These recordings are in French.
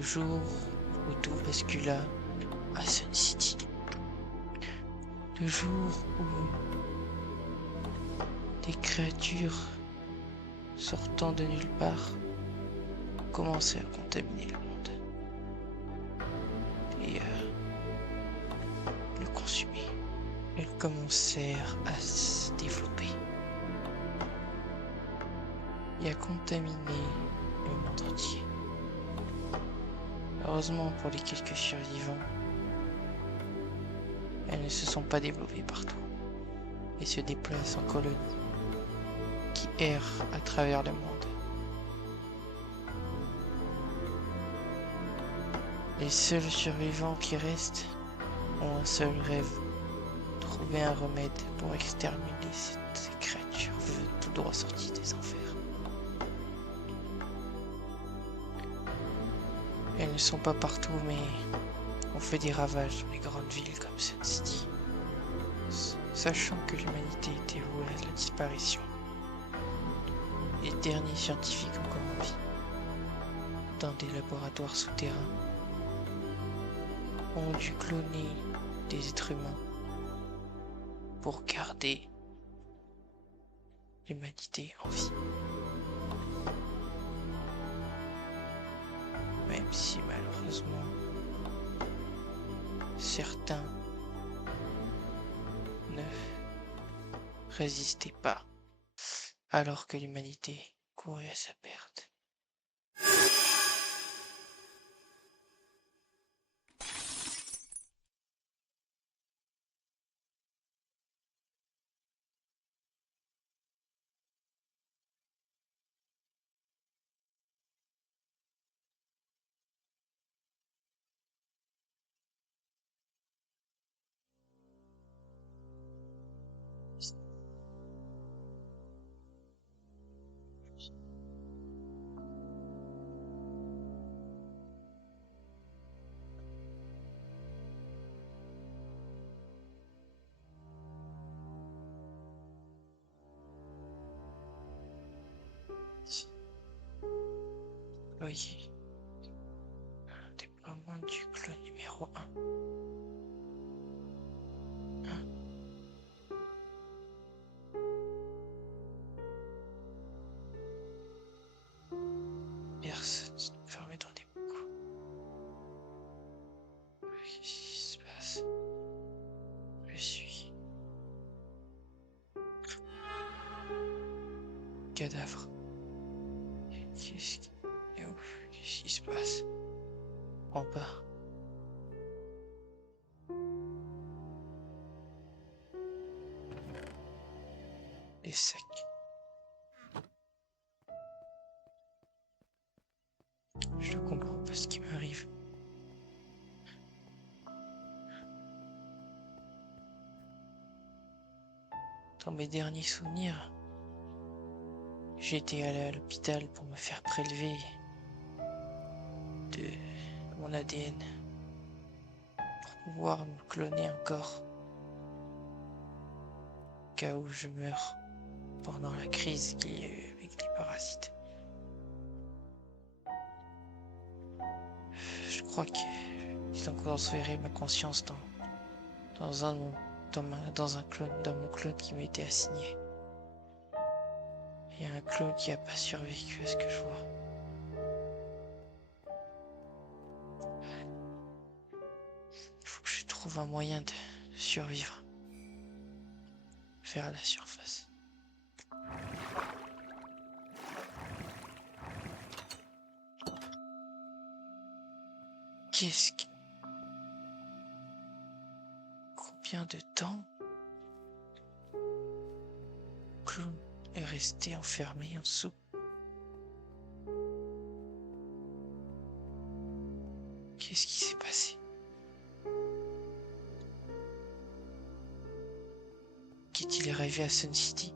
Le jour où tout bascula à Sun City. Le jour où des créatures sortant de nulle part commençaient à contaminer le monde et le consumer. Elles commencèrent à se développer et à contaminer le monde entier. Heureusement pour les quelques survivants, elles ne se sont pas développées partout et se déplacent en colonies qui errent à travers le monde. Les seuls survivants qui restent ont un seul rêve: trouver un remède pour exterminer ces créatures tout droit sorties des enfers. Elles ne sont pas partout, mais on fait des ravages dans les grandes villes comme Sun City. Sachant que l'humanité était vouée à la disparition, les derniers scientifiques encore en vie, dans des laboratoires souterrains, ont dû cloner des êtres humains pour garder l'humanité en vie. Même si malheureusement certains ne résistaient pas, alors que l'humanité courait à sa perte. Voyez, déploiement du clone numéro 1. Personne enfermé dans des bocaux. Qu'est-ce qui se passe? Je suis cadavre. Qu'est-ce qui se passe? En bas. Les sacs. Je ne comprends pas ce qui m'arrive. Dans mes derniers souvenirs, j'étais allé à l'hôpital pour me faire prélever de mon ADN pour pouvoir me cloner encore au cas où je meurs pendant la crise qu'il y a eu avec les parasites. Je crois qu'ils ont transféré ma conscience dans un clone, dans mon clone qui m'a été assigné. Il y a un clone qui a pas survécu à ce que je vois. Il faut que je trouve un moyen de survivre vers la surface. Combien de temps le clone est resté enfermé en dessous? Qu'est-ce qui s'est passé? Qu'est-il arrivé à Sun City?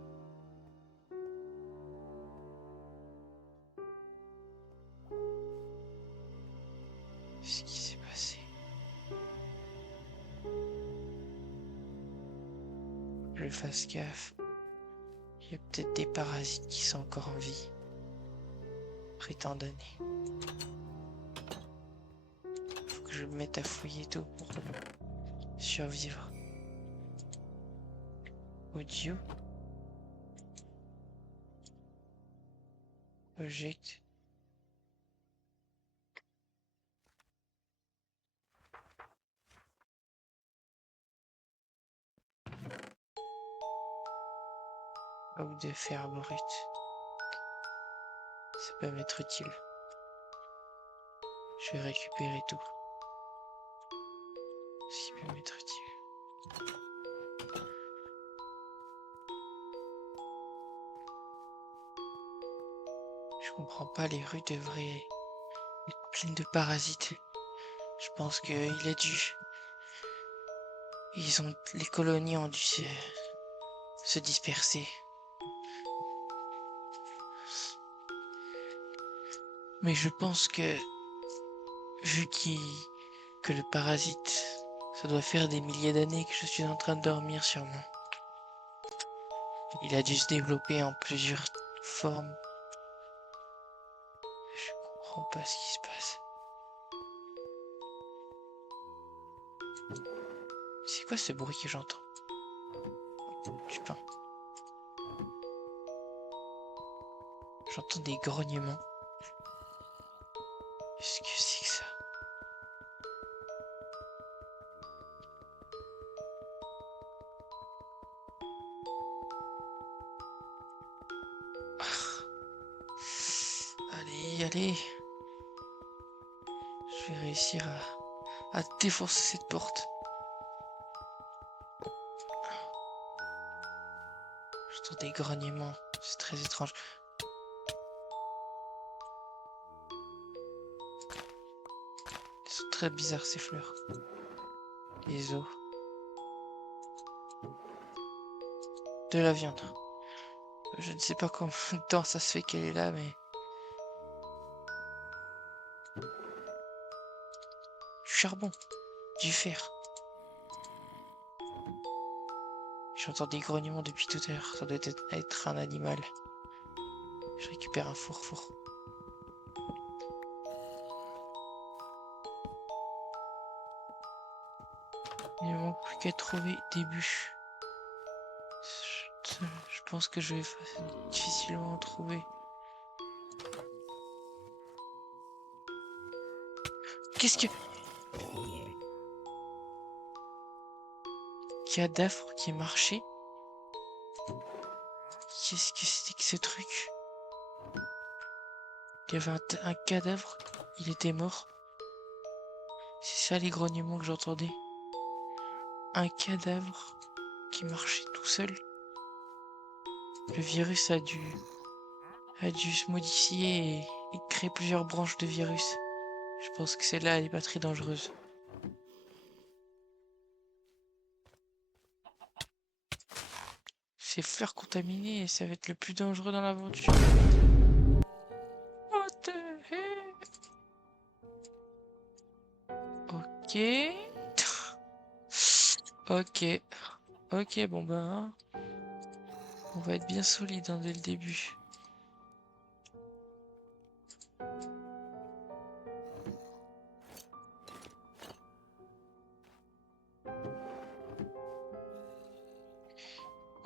Qu'est-ce qui s'est passé? Je fasse gaffe. Il y a peut-être des parasites qui sont encore en vie. Après tant d'années. que je me mette à fouiller tout pour survivre. Audio. Object. Ou de fer brut. Ça peut m'être utile. Je vais récupérer tout. Ce qui peut m'être utile. Je comprends pas, les rues devraient être pleines de parasites. Je pense qu'il a dû... Les colonies ont dû se disperser. Mais je pense que, vu que le parasite, ça doit faire des milliers d'années que je suis en train de dormir sûrement. Il a dû se développer en plusieurs formes. Je comprends pas ce qui se passe. C'est quoi ce bruit que j'entends? Du pain. J'entends des grognements. Qu'est-ce que c'est que ça? Allez, allez. Je vais réussir à défoncer cette porte. J'entends des grognements. C'est très étrange. Elles sont très bizarres ces fleurs. Les os. De la viande. Je ne sais pas combien de temps ça se fait qu'elle est là, mais... Du charbon. Du fer. J'entends des grognements depuis tout à l'heure. Ça doit être un animal. Je récupère un four-four. Il ne manque plus qu'à trouver des bûches. Je pense que je vais difficilement en trouver. Qu'est-ce que... Cadavre qui est marché? Qu'est-ce que c'était que ce truc? Il y avait un cadavre, il était mort. C'est ça les grognements que j'entendais. Un cadavre qui marchait tout seul. Le virus a dû se modifier et créer plusieurs branches de virus. Je pense que celle-là, elle est pas très dangereuse. Ces fleurs contaminées, ça va être le plus dangereux dans l'aventure. What the heck? Ok. Ok. Ok, bon ben... On va être bien solide dès le début.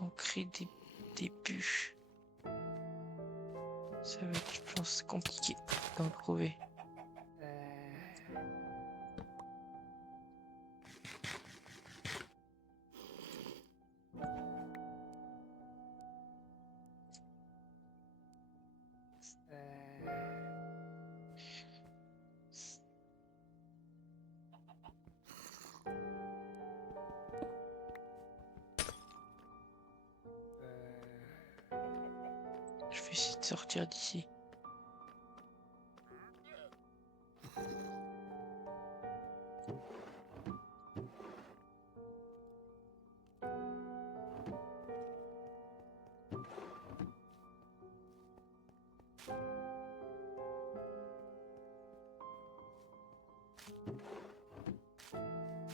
On crée des bûches. Ça va être, je pense, compliqué d'en trouver. Je vais essayer de sortir d'ici.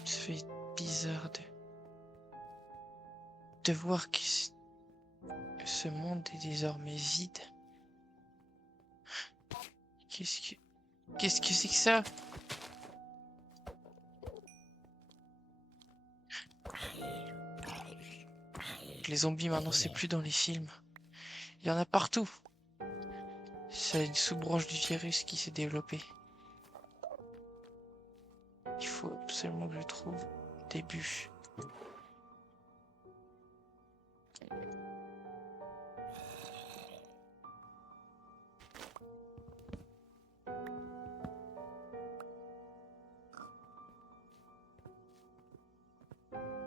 Ça fait bizarre de voir que ce monde est désormais vide. Qu'est-ce que c'est que ça? Les zombies maintenant c'est plus dans les films. Il y en a partout. C'est une sous-branche du virus qui s'est développée. Il faut absolument que je trouve des bûches.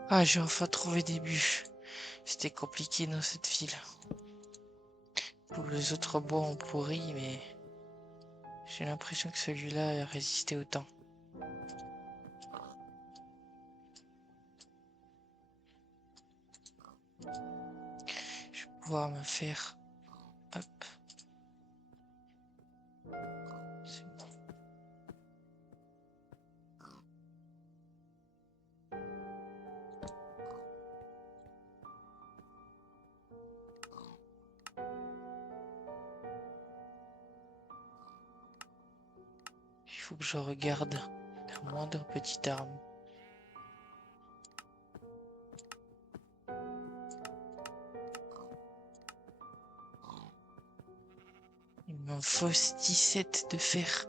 Ah, j'ai enfin trouvé des bûches. C'était compliqué dans cette ville. Tous les autres bois ont pourri, mais j'ai l'impression que celui-là a résisté au temps. Je vais pouvoir me faire... Hop. C'est bon. Il faut que je regarde la moindre petite arme. Il m'en faut 17 de fer.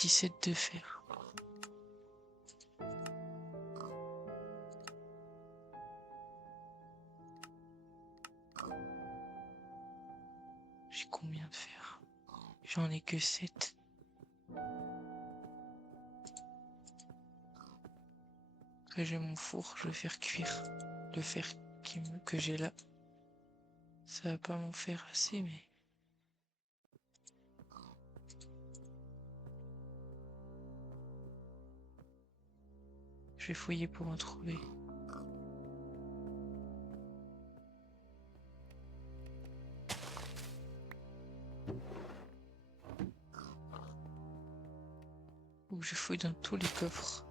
17 de fer. J'ai combien de fer? J'en ai que 7. Après j'ai mon four, je vais faire cuire le fer que j'ai là. Ça va pas m'en faire assez, mais... Je vais fouiller pour en trouver. Ou je fouille dans tous les coffres.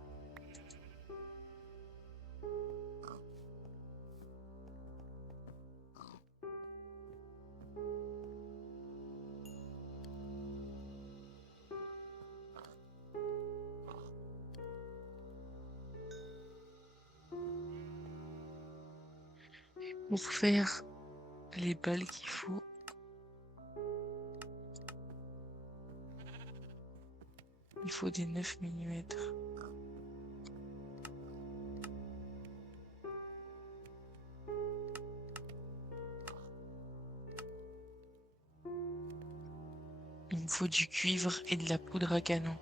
Pour faire les balles qu'il faut. Il faut des 9 mm. Il me faut du cuivre et de la poudre à canon.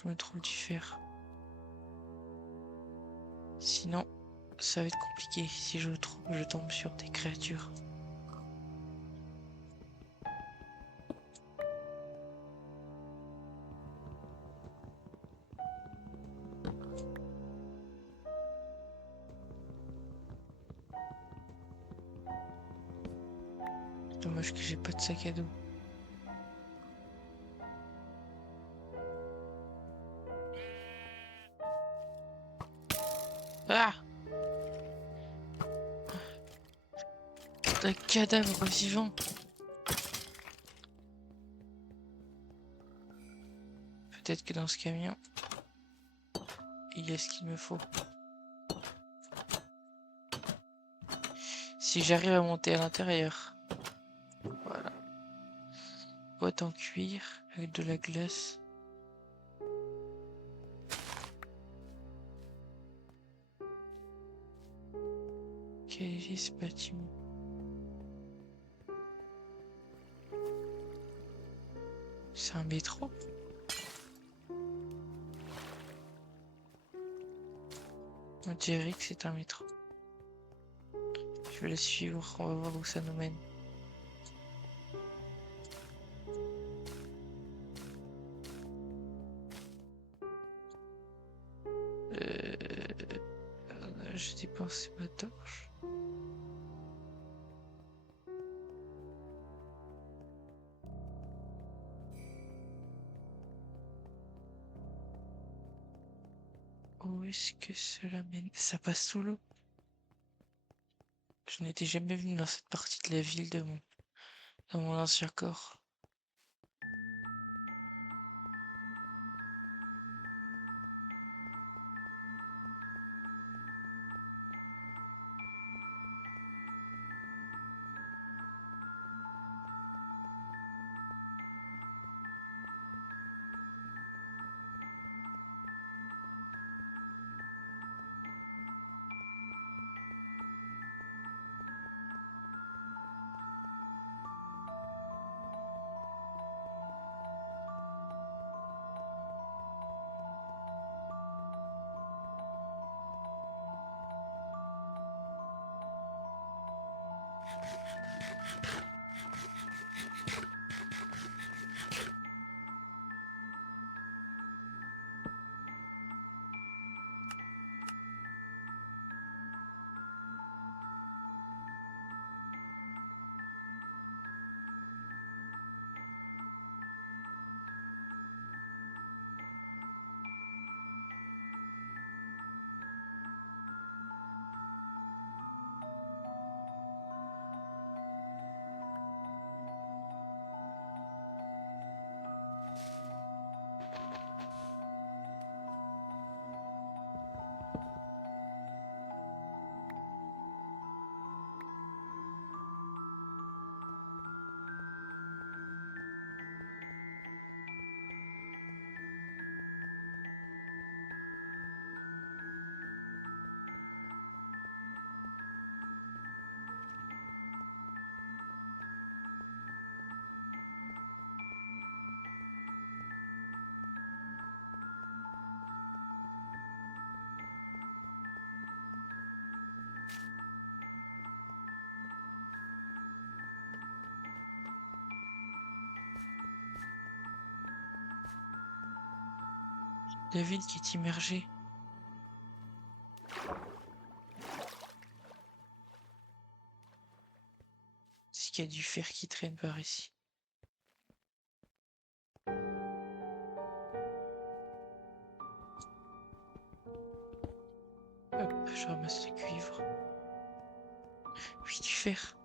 Je me trouve du fer. Sinon, ça va être compliqué. Si je le trouve, je tombe sur des créatures. Dommage que j'ai pas de sac à dos. Ah! Un cadavre vivant. Peut-être que dans ce camion, il y a ce qu'il me faut. Si j'arrive à monter à l'intérieur. Voilà. Boîte en cuir avec de la glace. Quel est ce bâtiment? C'est un métro? On dirait que c'est un métro. Je vais le suivre, on va voir où ça nous mène. Je dépense ma torche. Où est-ce que cela mène? Ça passe sous l'eau. Je Je n'étais jamais venu dans cette partie de la ville dans mon ancien corps. La ville qui est immergée. Est-ce qu'il y a du fer qui traîne par ici? Hop, je ramasse le cuivre. Oui, du fer.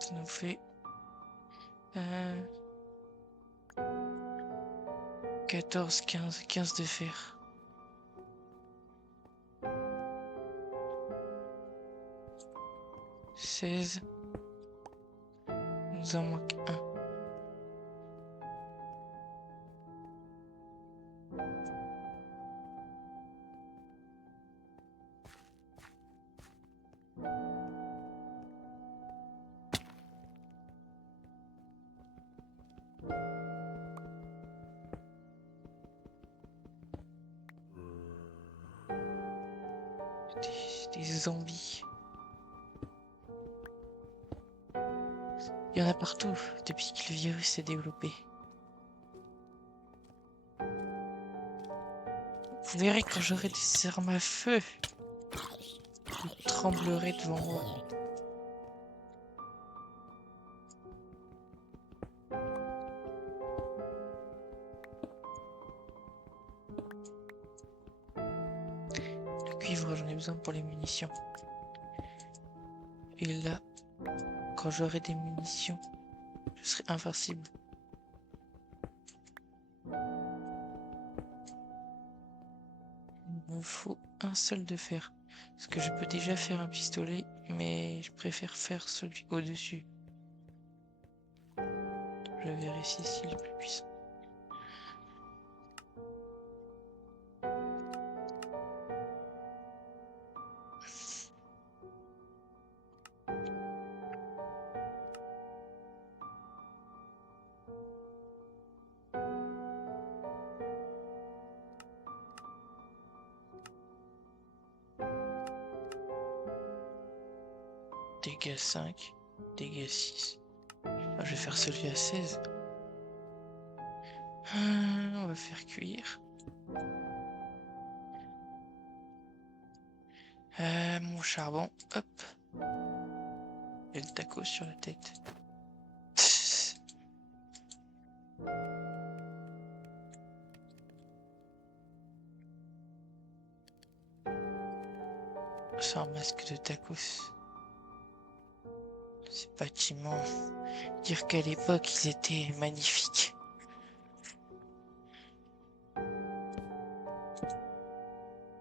Ça nous fait 14, 15 de fer. « 16. Il nous en manque un. Des zombies. Il y en a partout depuis que le virus s'est développé. Vous verrez quand j'aurai des armes à feu. Vous tremblerez devant moi. Le cuivre, j'en ai besoin pour les munitions. Et là, quand j'aurai des munitions, je serai invincible. Il me faut un seul de fer. Parce que je peux déjà faire un pistolet, mais je préfère faire celui au-dessus. Je vérifie s'il est plus puissant. Dégâts 5, dégâts 6. Ah, je vais faire celui à 16. On va faire cuire. Mon charbon, hop. Et le taco sur la tête. sans masque de tacos. Ces bâtiments, dire qu'à l'époque ils étaient magnifiques.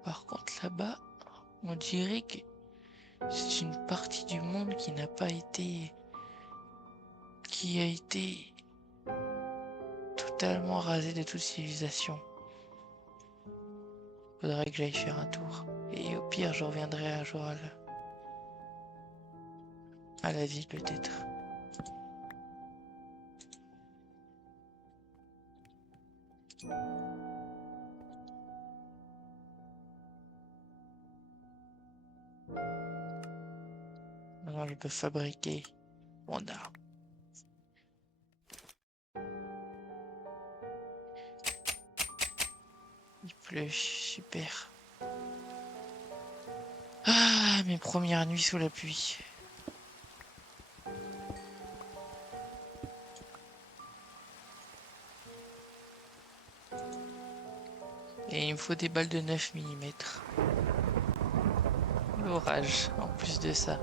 Par contre là-bas, on dirait que c'est une partie du monde qui n'a pas été... qui a été totalement rasée de toute civilisation. Faudrait que j'aille faire un tour. Et au pire, je reviendrai un jour à la ville peut-être. Maintenant, je peux fabriquer mon arme. Il pleut, super. Ah, mes premières nuits sous la pluie. Et il me faut des balles de 9 mm. L'orage, en plus de ça.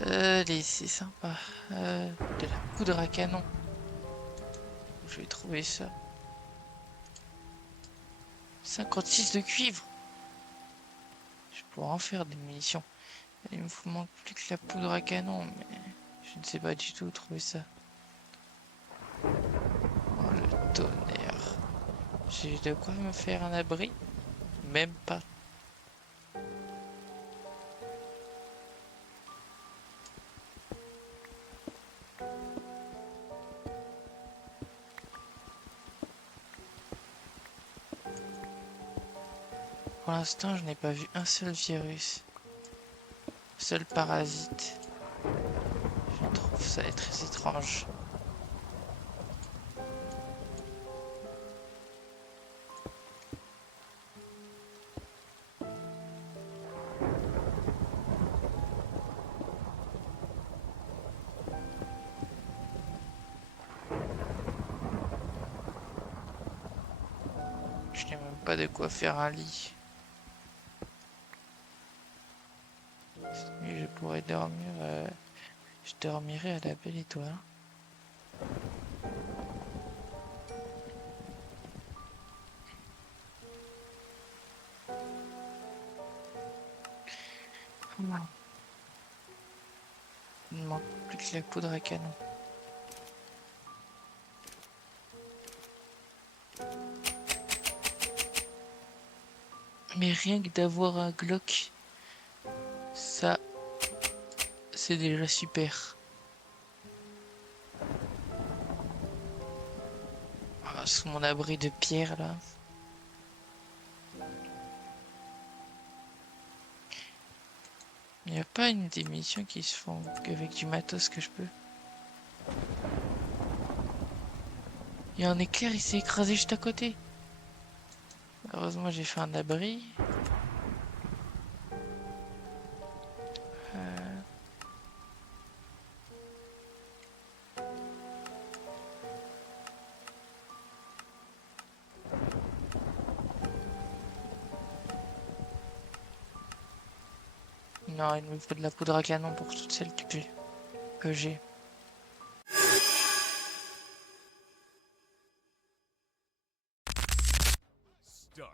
C'est sympa. De la poudre à canon. Je vais trouver ça. 56 de cuivre. Je pourrais en faire des munitions. Il me manque plus que la poudre à canon, mais je ne sais pas du tout où trouver ça. Oh le tonnerre. J'ai de quoi me faire un abri? Même pas. Pour l'instant, je n'ai pas vu un seul virus. Seul parasite. Je trouve ça très étrange. Je n'ai même pas de quoi faire un lit. Et je pourrais dormir. Je dormirai à la belle étoile. Il ne manque plus que la poudre à canon. Mais rien que d'avoir un Glock, ça, c'est déjà super. Ah, sous mon abri de pierre là. Il n'y a pas une des missions qui se font qu'avec du matos que je peux. Il y a un éclair, il s'est écrasé juste à côté. Heureusement, j'ai fait un abri. Non, il me faut de la poudre à canon pour toutes celles que j'ai. Start.